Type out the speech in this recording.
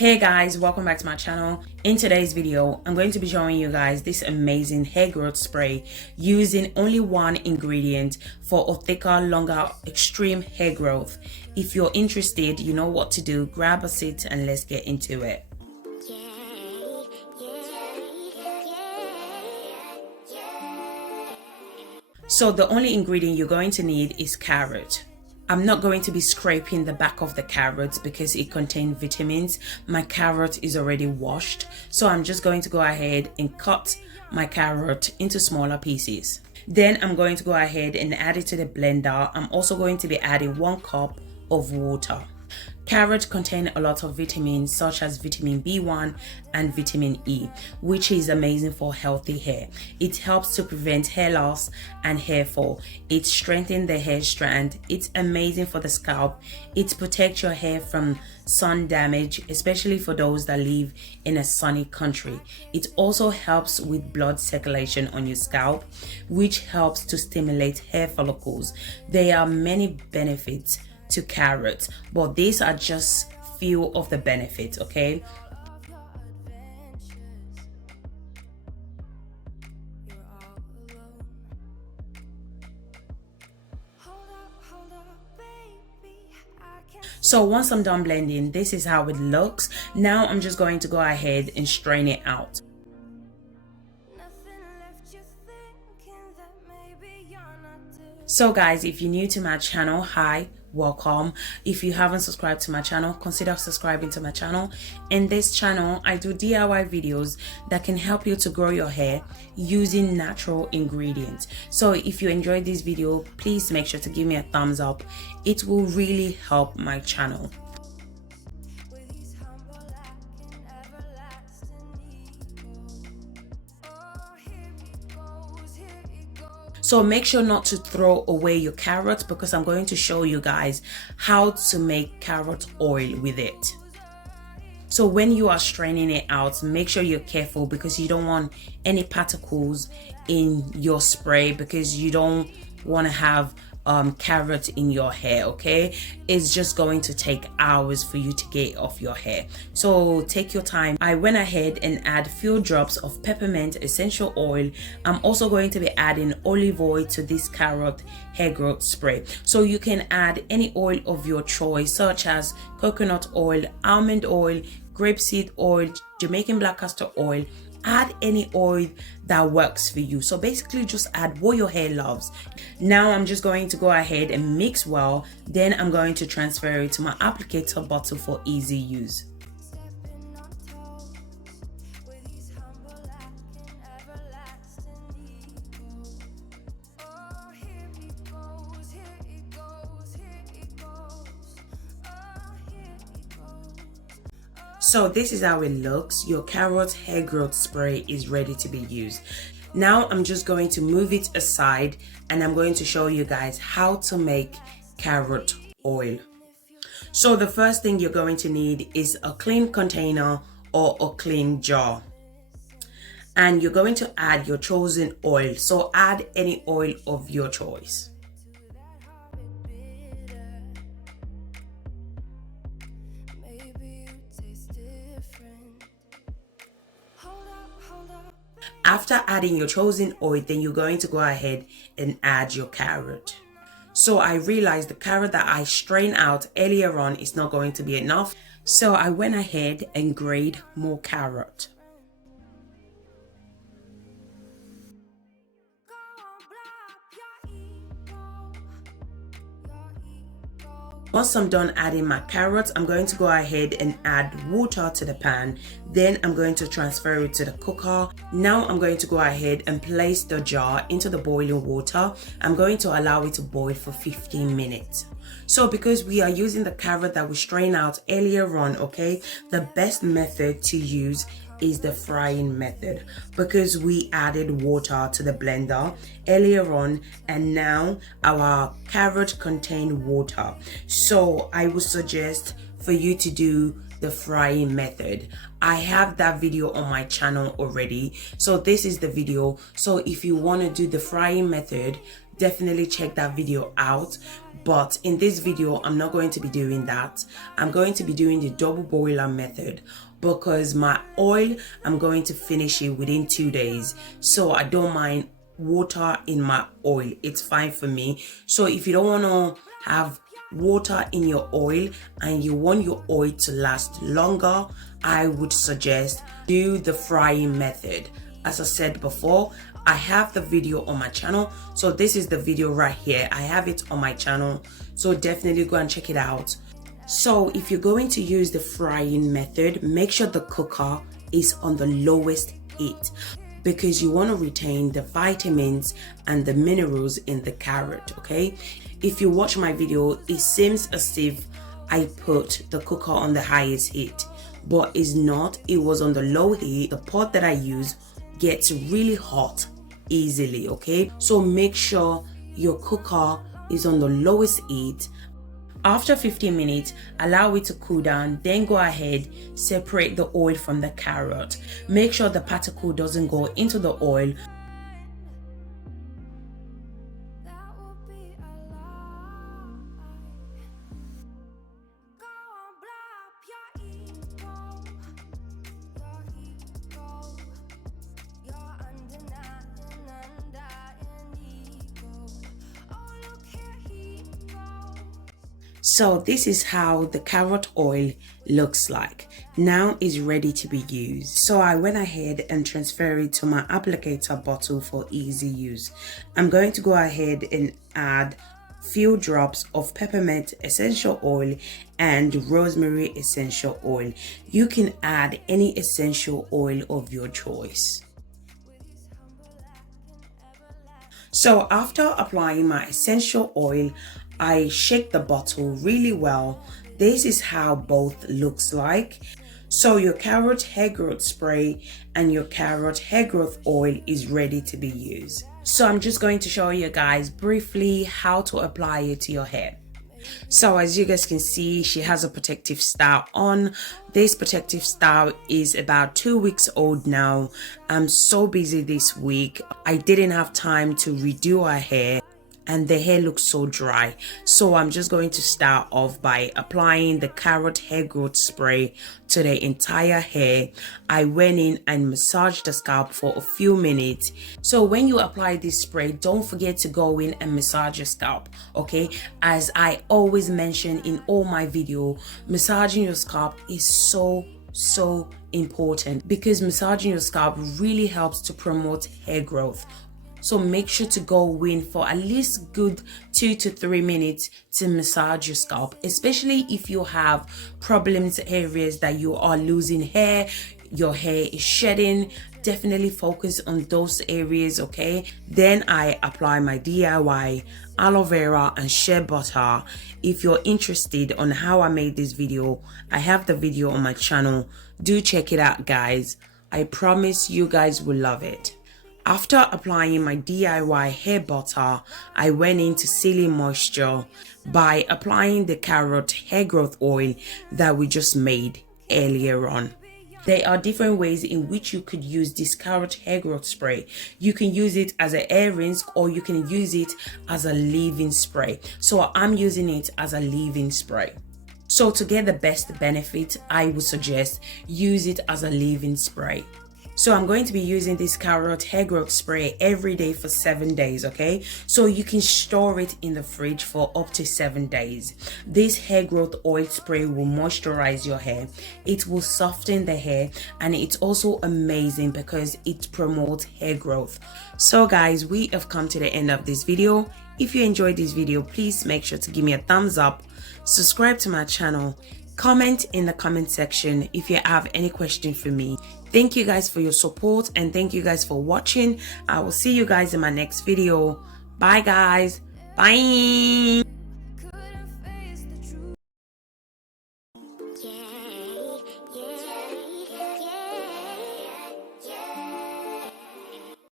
Hey guys, welcome back to my channel. In today's video, I'm going to be showing you guys this amazing hair growth spray using only one ingredient for a thicker, longer, extreme hair growth. If you're interested, you know what to do. Grab a seat and let's get into it. So the only ingredient you're going to need is carrot. I'm not going to be scraping the back of the carrots because it contains vitamins. My carrot is already washed, so I'm just going to go ahead and cut my carrot into smaller pieces. Then I'm going to go ahead and add it to the blender. I'm also going to be adding 1 cup of water. Carrots contain a lot of vitamins such as vitamin B1 and vitamin E, which is amazing for healthy hair. It helps to prevent hair loss and hair fall. It strengthens the hair strand. It's amazing for the scalp. It protects your hair from sun damage, especially for those that live in a sunny country. It also helps with blood circulation on your scalp, which helps to stimulate hair follicles. There are many benefits to carrots, but these are just few of the benefits, okay? So once I'm done blending, this is how it looks. Now I'm just going to go ahead and strain it out. So guys, if you're new to my channel, hi, welcome. If you haven't subscribed to my channel, consider subscribing to my channel. In this channel, I do DIY videos that can help you to grow your hair using natural ingredients. So if you enjoyed this video, please make sure to give me a thumbs up. It will really help my channel. So make sure not to throw away your carrots because I'm going to show you guys how to make carrot oil with it. So when you are straining it out, make sure you're careful because you don't want any particles in your spray because you don't want to have carrot in your hair, okay? It's just going to take hours for you to get off your hair, so take your time. I went ahead and add few drops of peppermint essential oil. I'm also going to be adding olive oil to this carrot hair growth spray, so you can add any oil of your choice such as coconut oil, almond oil, grapeseed oil, Jamaican black castor oil. Add any oil that works for you. So basically just add what your hair loves. Now I'm just going to go ahead and mix well. Then I'm going to transfer it to my applicator bottle for easy use. So this is how it looks. Your carrot hair growth spray is ready to be used. Now I'm just going to move it aside and I'm going to show you guys how to make carrot oil. So the first thing you're going to need is a clean container or a clean jar. And you're going to add your chosen oil. So add any oil of your choice. After adding your chosen oil, then you're going to go ahead and add your carrot. So I realized the carrot that I strained out earlier on is not going to be enough. So I went ahead and grated more carrot. Once I'm done adding my carrots, I'm going to go ahead and add water to the pan. Then I'm going to transfer it to the cooker. Now I'm going to go ahead and place the jar into the boiling water. I'm going to allow it to boil for 15 minutes. So because we are using the carrot that we strained out earlier on, okay, the best method to use is the frying method because we added water to the blender earlier on and now our carrot contain water. So I would suggest for you to do the frying method. I have that video on my channel already, so this is the video. So if you want to do the frying method, definitely check that video out. But in this video, I'm not going to be doing that. I'm going to be doing the double boiler method, because my oil, I'm going to finish it within 2 days. So I don't mind water in my oil. It's fine for me. So if you don't want to have water in your oil and you want your oil to last longer, I would suggest do the frying method. As I said before, I have the video on my channel. So this is the video right here. I have it on my channel. So definitely go and check it out. So if you're going to use the frying method, make sure the cooker is on the lowest heat, because you want to retain the vitamins and the minerals in the carrot, okay? If you watch my video, it seems as if I put the cooker on the highest heat, but it's not. It was on the low heat. The pot that I use gets really hot easily, okay? So make sure your cooker is on the lowest heat. After 15 minutes, allow it to cool down, then go ahead, separate the oil from the carrot. Make sure the particle doesn't go into the oil. So this is how the carrot oil looks like. Now it's ready to be used. So I went ahead and transferred it to my applicator bottle for easy use. I'm going to go ahead and add few drops of peppermint essential oil and rosemary essential oil. You can add any essential oil of your choice. So after applying my essential oil, I shake the bottle really well. This is how both looks like. So your carrot hair growth spray and your carrot hair growth oil is ready to be used. So I'm just going to show you guys briefly how to apply it to your hair. So as you guys can see, she has a protective style on. This protective style is about 2 weeks old now. I'm so busy this week. I didn't have time to redo her hair, and the hair looks so dry. So I'm just going to start off by applying the carrot hair growth spray to the entire hair. I went in and massaged the scalp for a few minutes. So when you apply this spray, don't forget to go in and massage your scalp, okay? As I always mention in all my video, massaging your scalp is so important, because massaging your scalp really helps to promote hair growth. So make sure to go in for at least good 2 to 3 minutes to massage your scalp, especially if you have problems areas that you are losing hair, your hair is shedding. Definitely focus on those areas, okay? Then I apply my DIY aloe vera and shea butter. If you're interested on how I made this video, I have the video on my channel. Do check it out, guys. I promise you guys will love it. After applying my DIY hair butter, I went into sealing moisture by applying the carrot hair growth oil that we just made earlier on. There are different ways in which you could use this carrot hair growth spray. You can use it as an air rinse, or you can use it as a leave-in spray. So I'm using it as a leave-in spray. So to get the best benefit, I would suggest use it as a leave-in spray. So I'm going to be using this carrot hair growth spray every day for 7 days, okay? So you can store it in the fridge for up to 7 days. This hair growth oil spray will moisturize your hair. It will soften the hair, and it's also amazing because it promotes hair growth. So guys, we have come to the end of this video. If you enjoyed this video, please make sure to give me a thumbs up, subscribe to my channel, comment in the comment section if you have any question for me. Thank you guys for your support, and thank you guys for watching. I will see you guys in my next video. Bye guys. Bye.